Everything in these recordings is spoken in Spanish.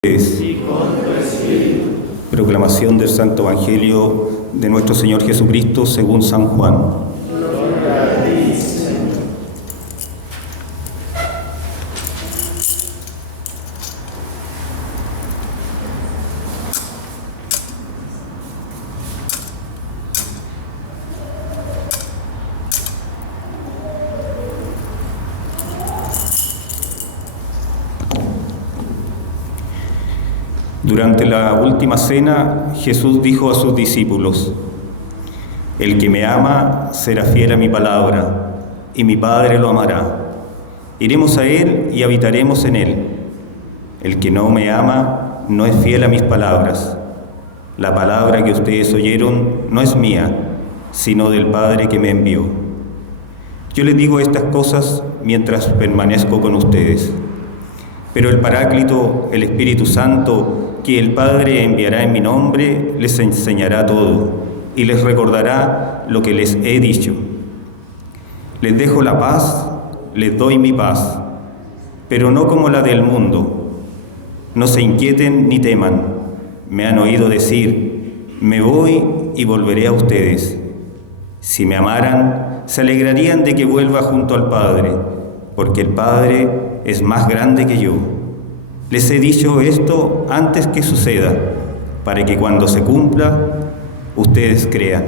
Y con tu espíritu. Proclamación del Santo Evangelio de nuestro Señor Jesucristo según San Juan. Gloria a ti, Señor. Durante la última cena, Jesús dijo a sus discípulos: El que me ama será fiel a mi palabra, y mi Padre lo amará. Iremos a él y habitaremos en él. El que no me ama no es fiel a mis palabras. La palabra que ustedes oyeron no es mía, sino del Padre que me envió. Yo les digo estas cosas mientras permanezco con ustedes. Pero el Paráclito, el Espíritu Santo, que el Padre enviará en mi nombre, les enseñará todo y les recordará lo que les he dicho. Les dejo la paz, les doy mi paz, pero no como la del mundo. No se inquieten ni teman. Me han oído decir: me voy y volveré a ustedes. Si me amaran, se alegrarían de que vuelva junto al Padre, porque el Padre es más grande que yo. Les he dicho esto antes que suceda, para que cuando se cumpla, ustedes crean.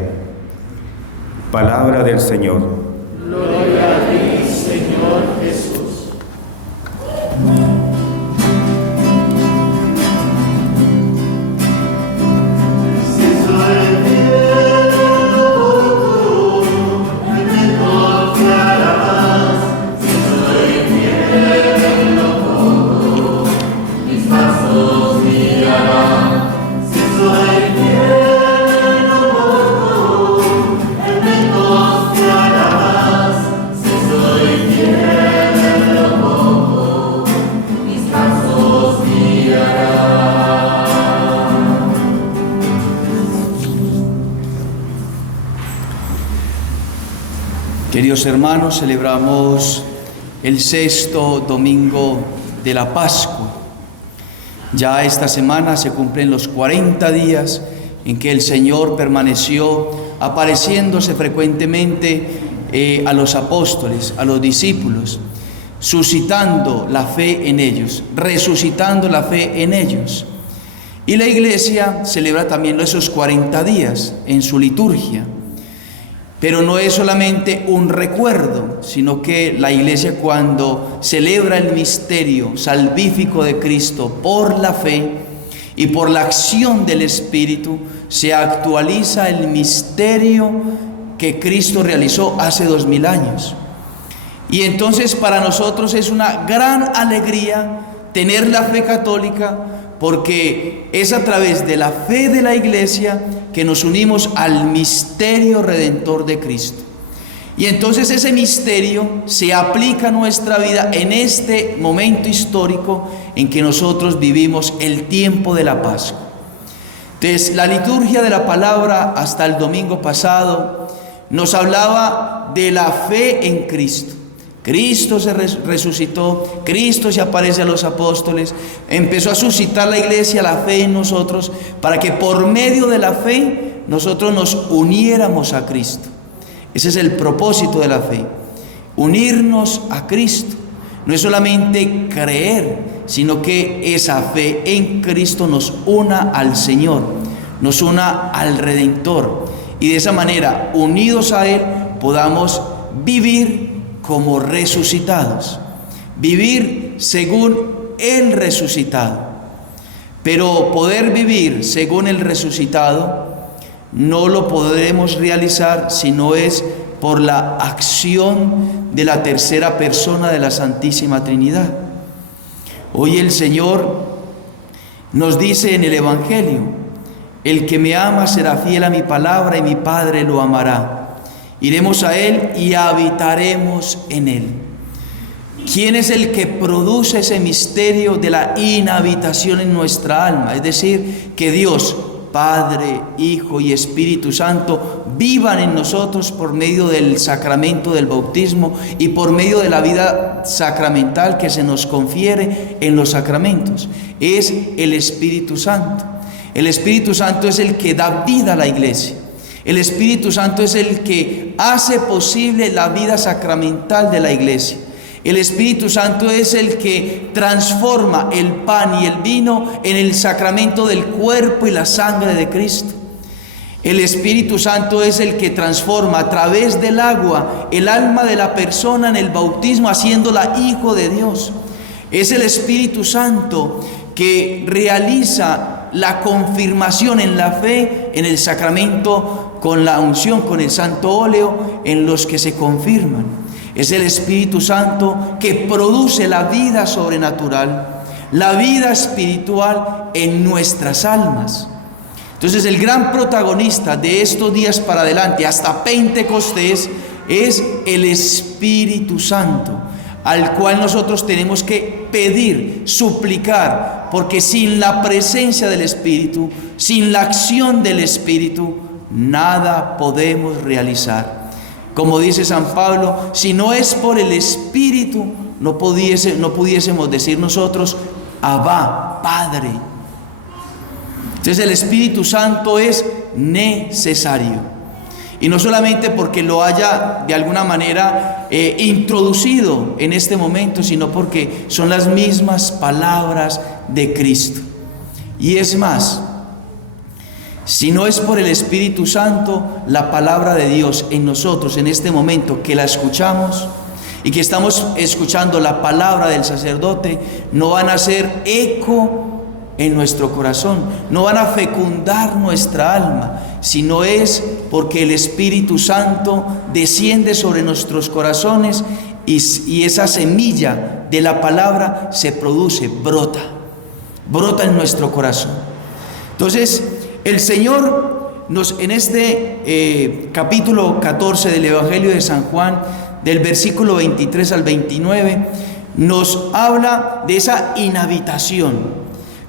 Palabra del Señor. Gloria a ti, Señor Jesús. Queridos hermanos, celebramos el sexto domingo de la Pascua. Ya esta semana se cumplen los 40 días en que el Señor permaneció apareciéndose frecuentemente a los apóstoles, a los discípulos, suscitando la fe en ellos, resucitando la fe en ellos. Y la Iglesia celebra también esos 40 días en su liturgia. Pero no es solamente un recuerdo, sino que la Iglesia, cuando celebra el misterio salvífico de Cristo por la fe y por la acción del Espíritu, se actualiza el misterio que Cristo realizó hace 2000 años. Y entonces para nosotros es una gran alegría tener la fe católica, porque es a través de la fe de la Iglesia que nos unimos al misterio redentor de Cristo. Y entonces ese misterio se aplica a nuestra vida en este momento histórico en que nosotros vivimos el tiempo de la Pascua. Entonces, la liturgia de la palabra hasta el domingo pasado nos hablaba de la fe en Cristo. Cristo se resucitó, Cristo se aparece a los apóstoles, empezó a suscitar la Iglesia la fe en nosotros, para que por medio de la fe nosotros nos uniéramos a Cristo. Ese es el propósito de la fe, unirnos a Cristo. No es solamente creer, sino que esa fe en Cristo nos una al Señor, nos una al Redentor, y de esa manera, unidos a Él, podamos vivir como resucitados, vivir según el resucitado. Pero poder vivir según el resucitado no lo podremos realizar si no es por la acción de la tercera persona de la Santísima Trinidad. Hoy el Señor nos dice en el Evangelio: el que me ama será fiel a mi palabra, y mi Padre lo amará. Iremos a Él y habitaremos en Él. ¿Quién es el que produce ese misterio de la inhabitación en nuestra alma? Es decir, que Dios Padre, Hijo y Espíritu Santo, vivan en nosotros por medio del sacramento del bautismo y por medio de la vida sacramental que se nos confiere en los sacramentos. Es el Espíritu Santo. El Espíritu Santo es el que da vida a la iglesia. El Espíritu Santo es el que hace posible la vida sacramental de la iglesia. El Espíritu Santo es el que transforma el pan y el vino en el sacramento del cuerpo y la sangre de Cristo. El Espíritu Santo es el que transforma a través del agua el alma de la persona en el bautismo, haciéndola hijo de Dios. Es el Espíritu Santo que realiza la confirmación en la fe, en el sacramento, con la unción, con el santo óleo, en los que se confirman. Es el Espíritu Santo que produce la vida sobrenatural, la vida espiritual en nuestras almas. Entonces el gran protagonista de estos días para adelante, hasta Pentecostés, es el Espíritu Santo, al cual nosotros tenemos que pedir, suplicar, porque sin la presencia del Espíritu, sin la acción del Espíritu, nada podemos realizar. Como dice San Pablo, si no es por el Espíritu, no pudiésemos decir nosotros, Abba, Padre. Entonces el Espíritu Santo es necesario. Y no solamente porque lo haya de alguna manera introducido en este momento, sino porque son las mismas palabras de Cristo. Y es más, si no es por el Espíritu Santo, la palabra de Dios en nosotros, en este momento que la escuchamos y que estamos escuchando la palabra del sacerdote, no van a hacer eco en nuestro corazón, no van a fecundar nuestra alma, sino es porque el Espíritu Santo desciende sobre nuestros corazones y esa semilla de la palabra se produce, brota en nuestro corazón. Entonces, el Señor en este capítulo 14 del Evangelio de San Juan, del versículo 23 al 29, nos habla de esa inhabitación.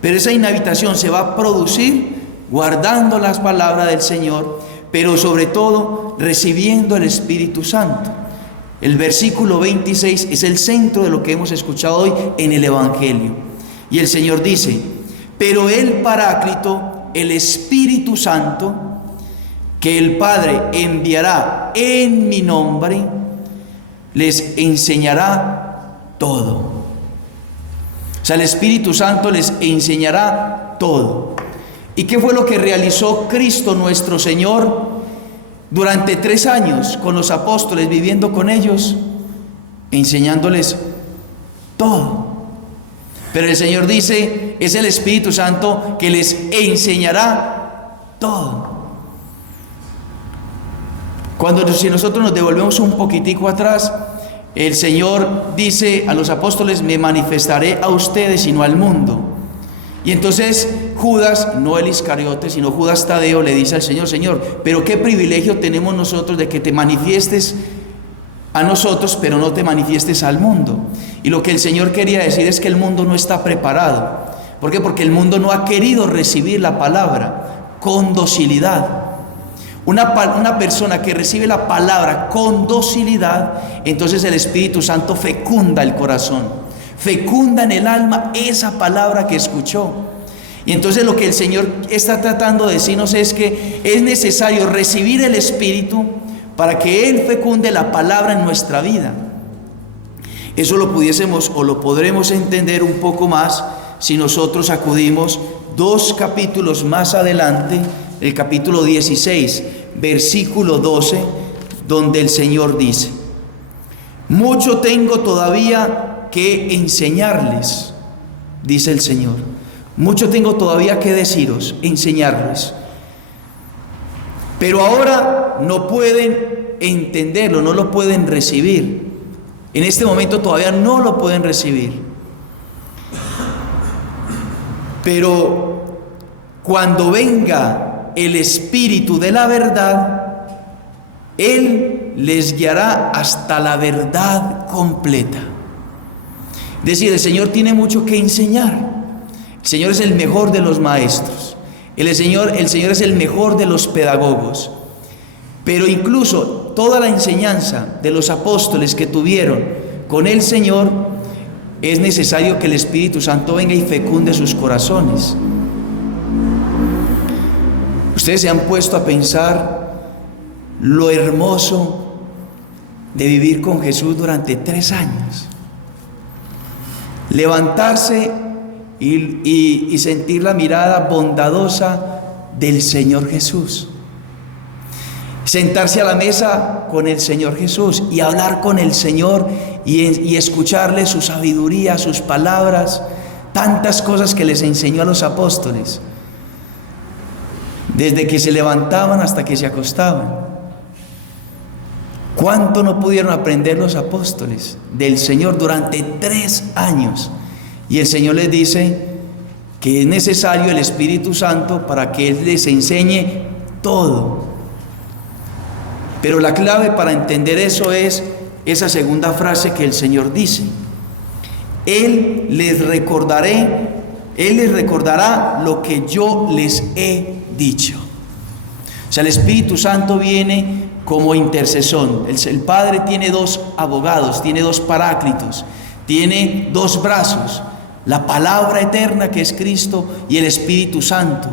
Pero esa inhabitación se va a producir guardando las palabras del Señor, pero sobre todo recibiendo el Espíritu Santo. El versículo 26 es el centro de lo que hemos escuchado hoy en el Evangelio. Y el Señor dice: pero el Paráclito, el Espíritu Santo, que el Padre enviará en mi nombre, les enseñará todo. O sea, el Espíritu Santo les enseñará todo. ¿Y qué fue lo que realizó Cristo nuestro Señor durante 3 años con los apóstoles, viviendo con ellos, enseñándoles todo? Pero el Señor dice, es el Espíritu Santo que les enseñará todo. Si nosotros nos devolvemos un poquitico atrás, el Señor dice a los apóstoles: me manifestaré a ustedes y no al mundo. Y entonces Judas, no el Iscariote, sino Judas Tadeo, le dice al Señor: Señor, pero qué privilegio tenemos nosotros de que te manifiestes a nosotros, pero no te manifiestes al mundo. Y lo que el Señor quería decir es que el mundo no está preparado. ¿Por qué? Porque el mundo no ha querido recibir la palabra con docilidad. Una persona que recibe la palabra con docilidad, entonces el Espíritu Santo fecunda el corazón, fecunda en el alma esa palabra que escuchó. Y entonces lo que el Señor está tratando de decirnos es que es necesario recibir el Espíritu para que Él fecunde la palabra en nuestra vida. Eso lo pudiésemos o lo podremos entender un poco más si nosotros acudimos 2 capítulos más adelante, el capítulo 16, versículo 12, donde el Señor dice: mucho tengo todavía que enseñarles, dice el Señor. Mucho tengo todavía que deciros, enseñarles. Pero ahora no pueden entenderlo, no lo pueden recibir. En este momento todavía no lo pueden recibir. Pero cuando venga el Espíritu de la verdad, Él les guiará hasta la verdad completa. Es decir, el Señor tiene mucho que enseñar. El Señor es el mejor de los maestros. El Señor es el mejor de los pedagogos. Pero incluso toda la enseñanza de los apóstoles que tuvieron con el Señor, es necesario que el Espíritu Santo venga y fecunde sus corazones. Ustedes se han puesto a pensar lo hermoso de vivir con Jesús durante 3 años. Levantarse y sentir la mirada bondadosa del Señor Jesús. Sentarse a la mesa con el Señor Jesús y hablar con el Señor y escucharle su sabiduría, sus palabras, tantas cosas que les enseñó a los apóstoles, desde que se levantaban hasta que se acostaban. ¿Cuánto no pudieron aprender los apóstoles del Señor durante 3 años? Y el Señor les dice que es necesario el Espíritu Santo para que Él les enseñe todo. Pero la clave para entender eso es esa segunda frase que el Señor dice: Él les recordará lo que yo les he dicho. O sea, el Espíritu Santo viene como intercesor. El Padre tiene 2 abogados, tiene 2 paráclitos, tiene 2 brazos: la palabra eterna, que es Cristo, y el Espíritu Santo.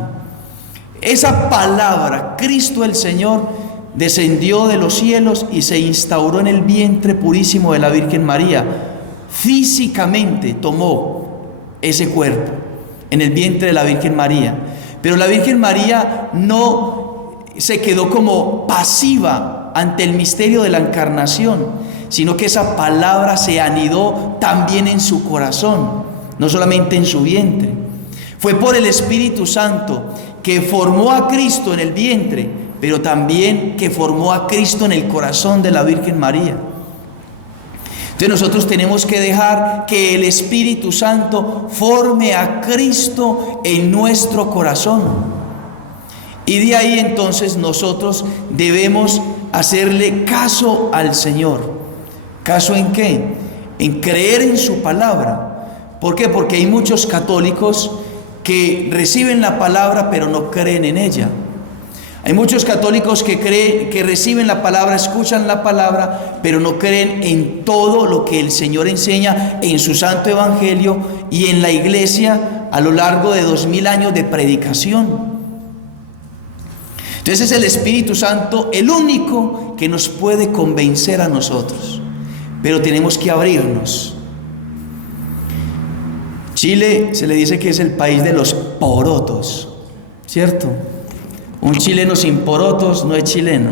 Esa palabra, Cristo el Señor, descendió de los cielos y se instauró en el vientre purísimo de la Virgen María. Físicamente tomó ese cuerpo en el vientre de la Virgen María. Pero la Virgen María no se quedó como pasiva ante el misterio de la encarnación, sino que esa palabra se anidó también en su corazón, no solamente en su vientre. Fue por el Espíritu Santo que formó a Cristo en el vientre, pero también que formó a Cristo en el corazón de la Virgen María. Entonces nosotros tenemos que dejar que el Espíritu Santo forme a Cristo en nuestro corazón. Y de ahí entonces nosotros debemos hacerle caso al Señor. ¿Caso en qué? En creer en su palabra. ¿Por qué? Porque hay muchos católicos que reciben la palabra pero no creen en ella. Hay muchos católicos que reciben la palabra, escuchan la palabra, pero no creen en todo lo que el Señor enseña en su santo evangelio y en la iglesia a lo largo de 2000 años de predicación. Entonces es el Espíritu Santo el único que nos puede convencer a nosotros, pero tenemos que abrirnos. Chile se le dice que es el país de los porotos, ¿cierto? Un chileno sin porotos no es chileno.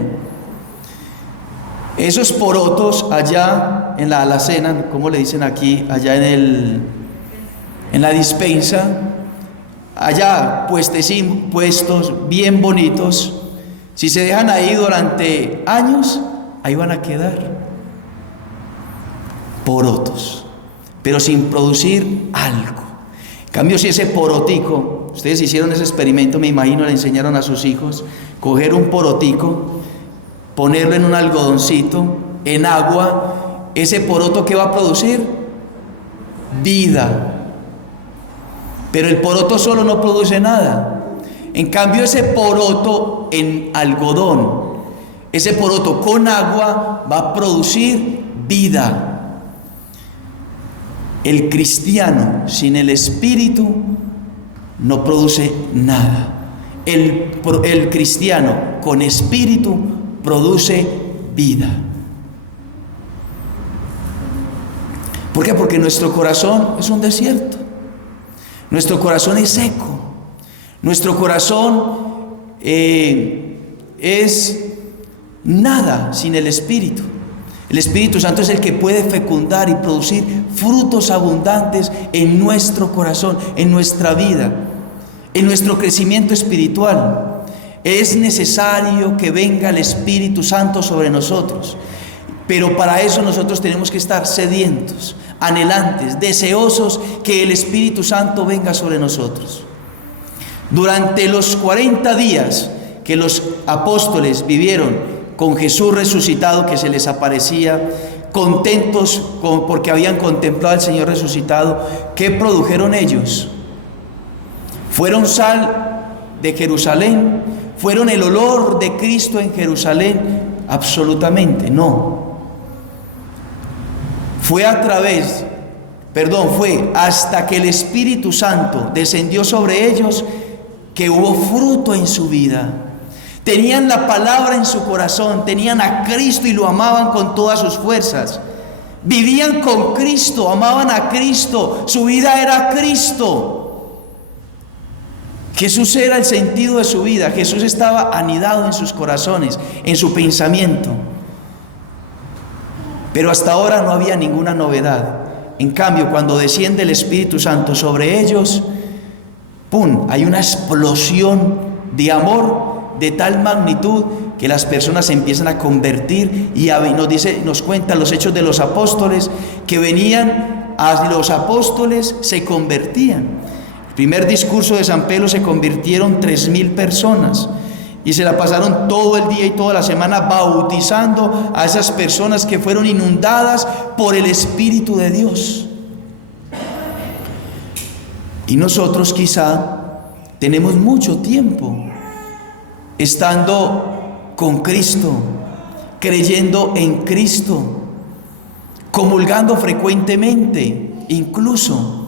Esos porotos allá en la alacena, como le dicen aquí, allá en la dispensa, allá puestos bien bonitos, si se dejan ahí durante años, ahí van a quedar porotos, pero sin producir algo. En cambio, si ese porotico, ustedes hicieron ese experimento, me imagino, le enseñaron a sus hijos, coger un porotico, ponerlo en un algodoncito, en agua, ese poroto, ¿qué va a producir? Vida. Pero el poroto solo no produce nada. En cambio, ese poroto en algodón, ese poroto con agua va a producir vida. El cristiano sin el Espíritu no produce nada. El cristiano con Espíritu produce vida. ¿Por qué? Porque nuestro corazón es un desierto. Nuestro corazón es seco. Nuestro corazón es nada sin el Espíritu. El Espíritu Santo es el que puede fecundar y producir frutos abundantes en nuestro corazón, en nuestra vida, en nuestro crecimiento espiritual. Es necesario que venga el Espíritu Santo sobre nosotros, pero para eso nosotros tenemos que estar sedientos, anhelantes, deseosos que el Espíritu Santo venga sobre nosotros. Durante los 40 días que los apóstoles vivieron con Jesús resucitado, que se les aparecía, contentos porque habían contemplado al Señor resucitado, ¿qué produjeron ellos? Fueron sal de Jerusalén fueron el olor de Cristo en Jerusalén. Absolutamente no. Fue hasta que el Espíritu Santo descendió sobre ellos que hubo fruto en su vida. Tenían la palabra en su corazón, tenían a Cristo y lo amaban con todas sus fuerzas. Vivían con Cristo, amaban a Cristo, su vida era Cristo. Jesús era el sentido de su vida, Jesús estaba anidado en sus corazones, en su pensamiento. Pero hasta ahora no había ninguna novedad. En cambio, cuando desciende el Espíritu Santo sobre ellos, ¡pum!, hay una explosión de amor de tal magnitud que las personas se empiezan a convertir. Y nos cuentan los Hechos de los Apóstoles que venían a los apóstoles, se convertían. El primer discurso de San Pedro se convirtieron 3.000 personas y se la pasaron todo el día y toda la semana bautizando a esas personas que fueron inundadas por el Espíritu de Dios. Y nosotros quizá tenemos mucho tiempo estando con Cristo, creyendo en Cristo, comulgando frecuentemente incluso,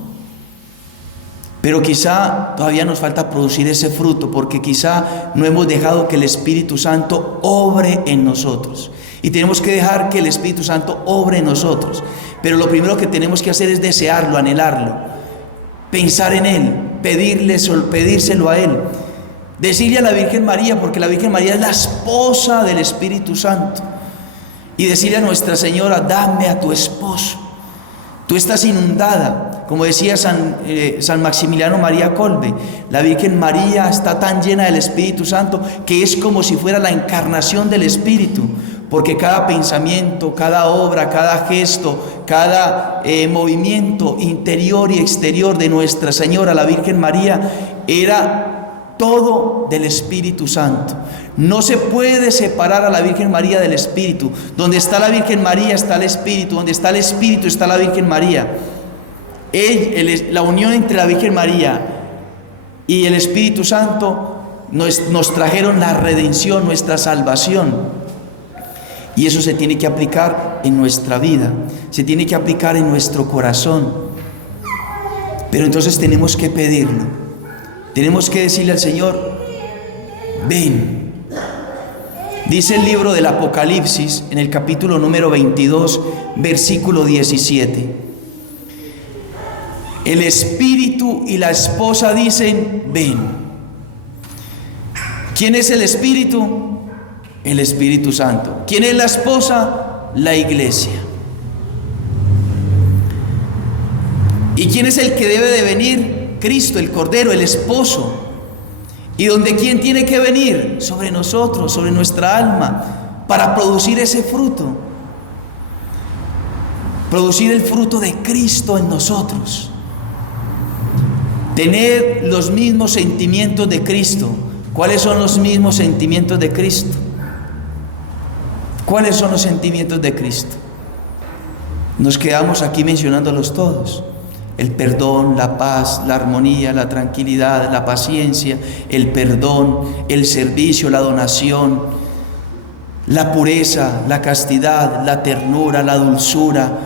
pero quizá todavía nos falta producir ese fruto, porque quizá no hemos dejado que el Espíritu Santo obre en nosotros, y tenemos que dejar que el Espíritu Santo obre en nosotros. Pero lo primero que tenemos que hacer es desearlo, anhelarlo, pensar en Él, pedírselo a Él. Decirle a la Virgen María, porque la Virgen María es la esposa del Espíritu Santo, y decirle a Nuestra Señora: dame a tu esposo. Tú estás inundada, como decía San Maximiliano María Kolbe, la Virgen María está tan llena del Espíritu Santo que es como si fuera la encarnación del Espíritu, porque cada pensamiento, cada obra, cada gesto, cada movimiento interior y exterior de Nuestra Señora, la Virgen María, era todo del Espíritu Santo. No se puede separar a la Virgen María del Espíritu. Donde está la Virgen María está el Espíritu, donde está el Espíritu está la Virgen María. La unión entre la Virgen María y el Espíritu Santo nos trajeron la redención, nuestra salvación. Y eso se tiene que aplicar en nuestra vida, se tiene que aplicar en nuestro corazón. Pero entonces tenemos que pedirlo. Tenemos que decirle al Señor: ven. Dice el libro del Apocalipsis, en el capítulo número 22, versículo 17. El Espíritu y la esposa dicen: ven. ¿Quién es el Espíritu? El Espíritu Santo. ¿Quién es la esposa? La Iglesia. ¿Y quién es el que debe de venir? Cristo, el Cordero, el esposo. ¿Y donde quién tiene que venir? Sobre nosotros, sobre nuestra alma, para producir ese fruto. Producir el fruto de Cristo en nosotros. Tener los mismos sentimientos de Cristo. ¿Cuáles son los mismos sentimientos de Cristo? ¿Cuáles son los sentimientos de Cristo? Nos quedamos aquí mencionándolos todos. El perdón, la paz, la armonía, la tranquilidad, la paciencia, el perdón, el servicio, la donación, la pureza, la castidad, la ternura, la dulzura.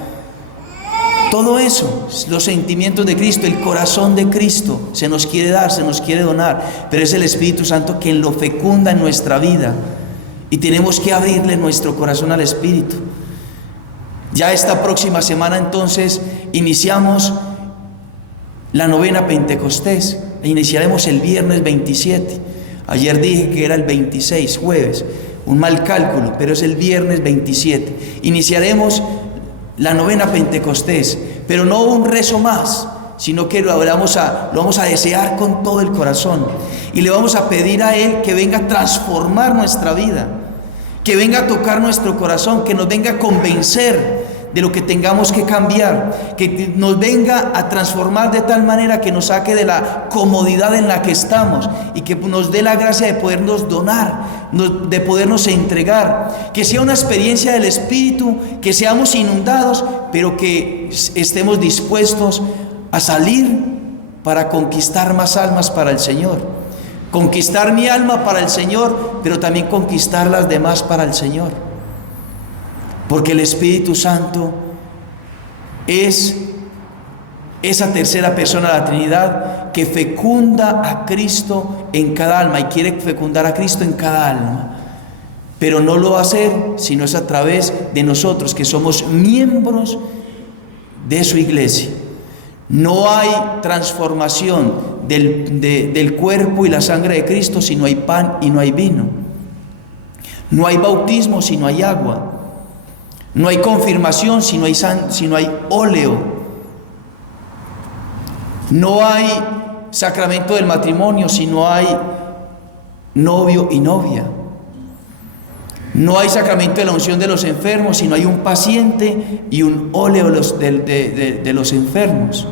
Todo eso, los sentimientos de Cristo, el corazón de Cristo, se nos quiere dar, se nos quiere donar, pero es el Espíritu Santo quien lo fecunda en nuestra vida, y tenemos que abrirle nuestro corazón al Espíritu. Ya esta próxima semana entonces iniciamos la novena Pentecostés. Iniciaremos el viernes 27. Ayer dije que era el 26, jueves, un mal cálculo, pero es el viernes 27. Iniciaremos la novena Pentecostés, pero no un rezo más, sino que lo vamos a desear con todo el corazón, y le vamos a pedir a Él que venga a transformar nuestra vida, que venga a tocar nuestro corazón, que nos venga a convencer de lo que tengamos que cambiar, que nos venga a transformar de tal manera que nos saque de la comodidad en la que estamos, y que nos dé la gracia de podernos donar, de podernos entregar, que sea una experiencia del Espíritu, que seamos inundados, pero que estemos dispuestos a salir para conquistar más almas para el Señor. Conquistar mi alma para el Señor, pero también conquistar las demás para el Señor. Porque el Espíritu Santo es esa tercera persona de la Trinidad que fecunda a Cristo en cada alma y quiere fecundar a Cristo en cada alma. Pero no lo va a hacer sino es a través de nosotros que somos miembros de su iglesia. No hay transformación del cuerpo y la sangre de Cristo si no hay pan y no hay vino. No hay bautismo si no hay agua. No hay confirmación si no hay óleo. No hay sacramento del matrimonio si no hay novio y novia. No hay sacramento de la unción de los enfermos si no hay un paciente y un óleo de los enfermos.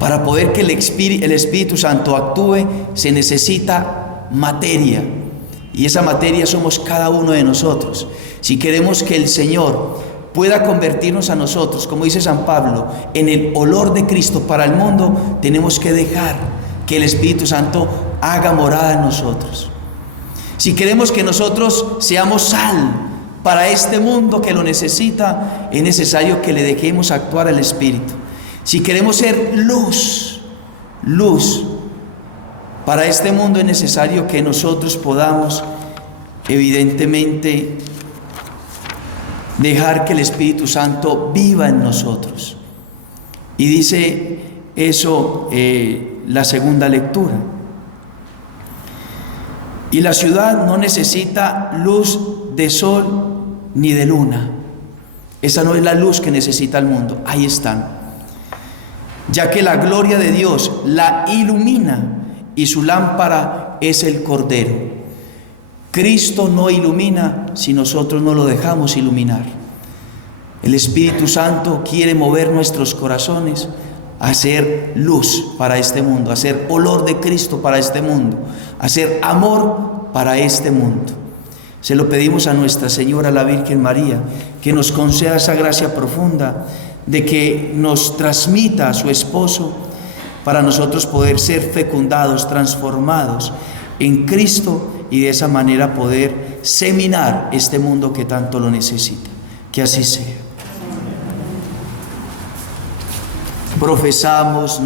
Para poder que el Espíritu Santo actúe se necesita materia, y esa materia somos cada uno de nosotros. Si queremos que el Señor pueda convertirnos a nosotros, como dice San Pablo, en el olor de Cristo para el mundo, tenemos que dejar que el Espíritu Santo haga morada en nosotros. Si queremos que nosotros seamos sal para este mundo que lo necesita, es necesario que le dejemos actuar al Espíritu. Si queremos ser luz para este mundo, es necesario que nosotros podamos, evidentemente, dejar que el Espíritu Santo viva en nosotros. Y dice eso la segunda lectura. Y la ciudad no necesita luz de sol ni de luna. Esa no es la luz que necesita el mundo. Ahí están. Ya que la gloria de Dios la ilumina y su lámpara es el Cordero. Cristo no ilumina si nosotros no lo dejamos iluminar. El Espíritu Santo quiere mover nuestros corazones a hacer luz para este mundo, a hacer olor de Cristo para este mundo, a hacer amor para este mundo. Se lo pedimos a Nuestra Señora, la Virgen María, que nos conceda esa gracia profunda de que nos transmita a su esposo para nosotros poder ser fecundados, transformados en Cristo y de esa manera poder seminar este mundo que tanto lo necesita. Que así sea. Profesamos